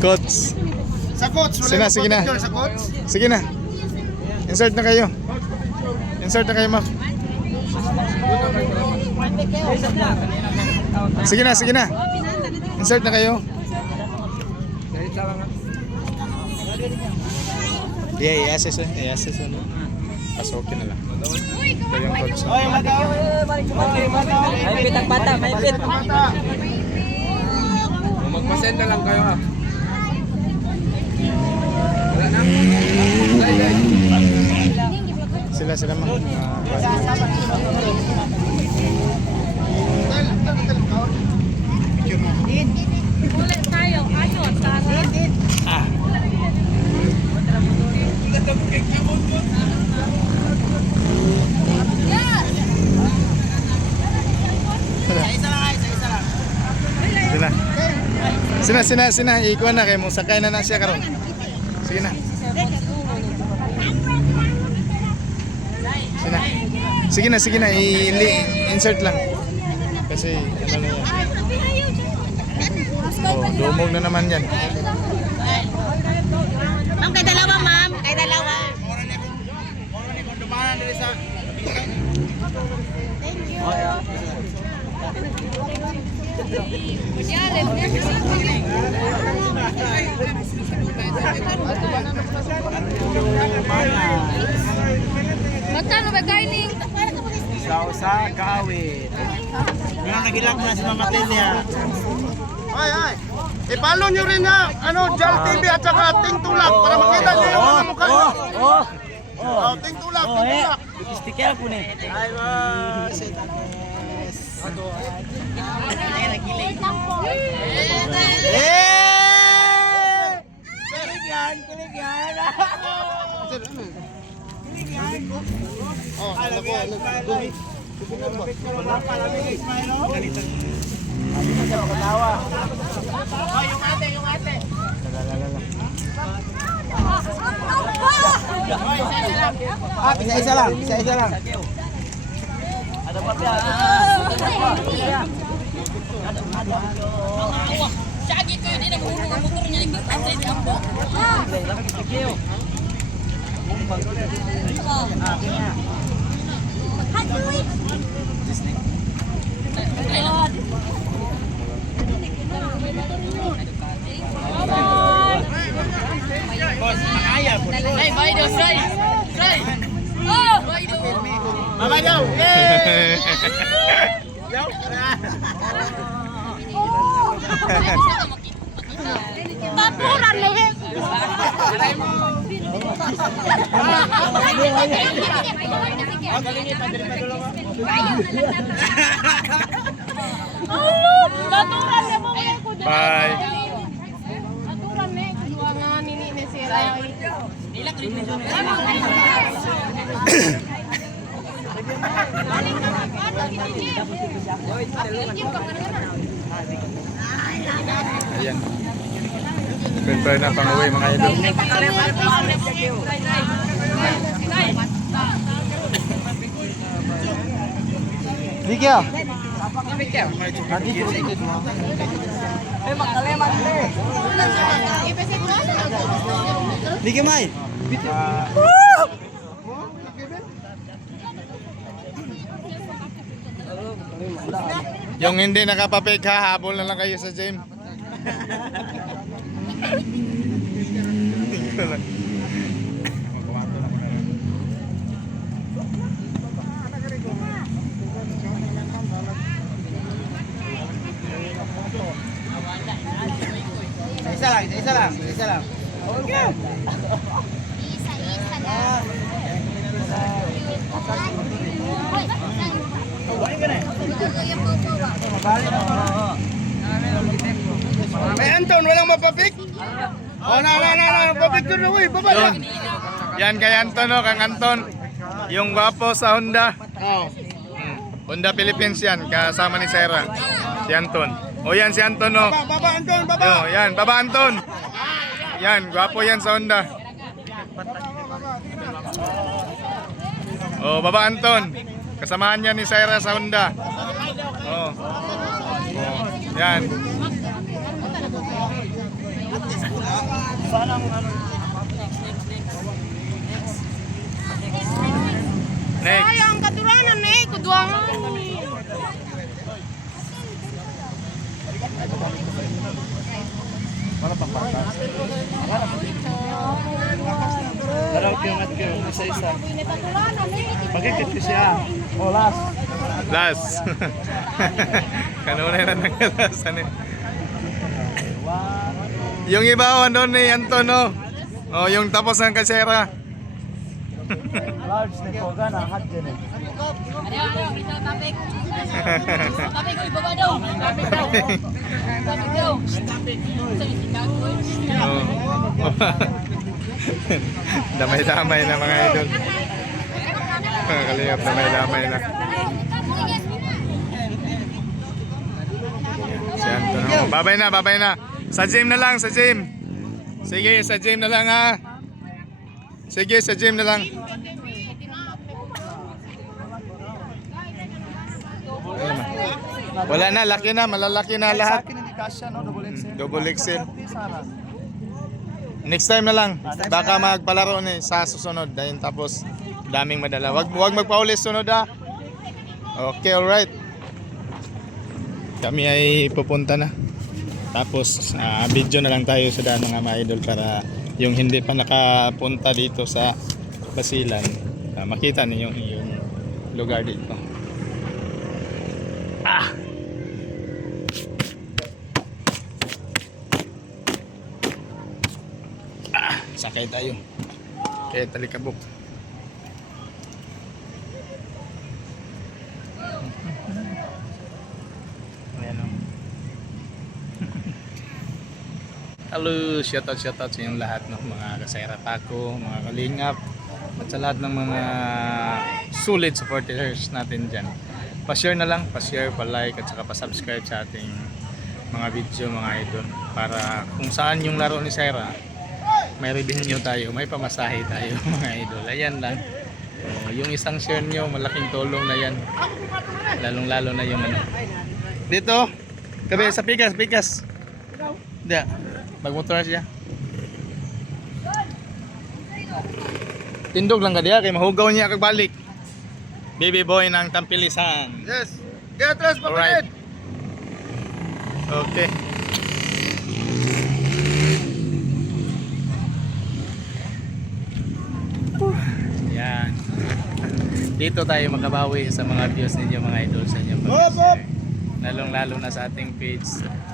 Coach. Sa coach, Sige na, sige na. sa coach. Sige na. Insert na kayo. Insert na kayo, ma'am. Sige na, sige na. Insert na kayo. Yeah, i-assess ano. Pasukin na lang. Ito yung coach. Oy, mataw. May pitang bata, may pit. Magpasend na lang kayo ha. Wala na. Sila ma'am. Ulit tayo, ayun, Tara. Ah. Sina, ikuha na kayo mong sakay na siya karon. Sige na. Sige na, i-insert lang. Kasi ano na yan. Oh, dumog na naman yan. Ma'am, kay dalawa, ma'am. Kay dalawa. Magkano ba gaining? Sa gawin. Yung nagilak na si Mama Telia. Ay. I-follow nyo rin na, Jal TV at saka Ting Tulak para makita nyo yung mga mukha nyo. Ting Tulak, Ting Tulak. Sticker po ni. Ay, mas. Kiligyan. Oh, alam ko. Yung ate. Isa lang. Ada pa pia. Sagi ko yun, nagulong ang motor niya, nagpapantay niya po. Ay, Baido, say! Oh! Baido! Mama daw! Papuran mo eh! Naturan na mo eh! Bye. Naturan eh! Kuha nga nini ni Sira. Nilak rin mo. Ayan. Prepare na pang-uwi mga idol. Dikya! Dikya, May! Yung hindi nakapapik ha, habol na lang kayo sa gym. Isa lang. May Anton, walang mapapik? Mapapik ko na, uy, baba na. Yan kay Anton, Kang Anton. Yung gwapo sa Honda. Honda Philippines yan, kasama ni Sarah. Si Anton. O yan si Anton, Baba, Anton, baba. Yo, yan, Baba Anton. Yan, gwapo yan sa Honda. Oh, Baba Anton. Kasamahan niya ni Sarah sa Honda. Oh. Yan. Parang ano. Next. Ay, ang katuranan eh. Kuduangan. Daraw kayo at kayo, isa-isa. Katuranan eh. Pagkikit ko siya. Oh, last. Last. Kanunay na naglasan eh. Yung iba ano ni Antonio. Oh, yung tapos ng kasera. Large na ko, gana, hot din eh. Ano, isa topic. Topic ko, ibaba daw. Topic daw. Topic daw. Oh. Damay-damay na mga idol. Kalingap, damay-damay na. Si Antonio. Babay na. Sa gym na lang, sa gym. Sige, sa gym na lang ha. Sige, sa gym na lang. Wala na, laki na, malalaki na lahat. Akin hindi kasya, no? Double XL. Double XL. Sara. Next time na lang. Baka magpalaro ni sa susunod. Dahil tapos daming madala. Wag magpaulis sunod ha. Okay, alright. Kami ay pupunta na. Tapos video na lang tayo sa daan mga idol para yung hindi pa nakapunta dito sa Basilan makita niyo yung lugar dito. Sakay tayo. Okay, talikabok. Ayan o. Hello, shoutout sa inyong lahat ng mga kasayra tako, mga kalingap, at sa lahat ng mga solid supporters natin dyan. Pa-share na lang, pa-share, pa-like at saka pa-subscribe sa ating mga video mga idol para kung saan yung laro ni Sarah may revenue tayo, may pamasahe tayo mga idol. Ayan lang. Yung isang share nyo, malaking tulong na yan. Lalong-lalo na yung ano. Dito, kabi sa pikas. Hindi. Magmotor na siya. Tindog lang ka diya, kay mahugaw niya kagbalik. Baby boy ng Tampilisan. Yes. Kaya atras pa Alright. Okay. Yan. Dito tayo makabawi sa mga views ninyo mga idol sa inyo. Lalong-lalo na sa ating page.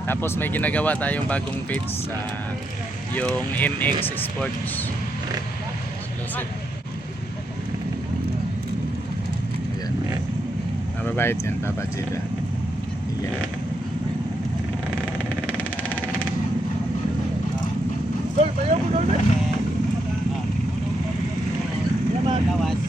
Tapos may ginagawa tayong bagong page sa yung MX Sports. Exclusive. Ayan. Mababait yan, babadget. Ayan. Tol, bayo mo doon. Yan mga kawas.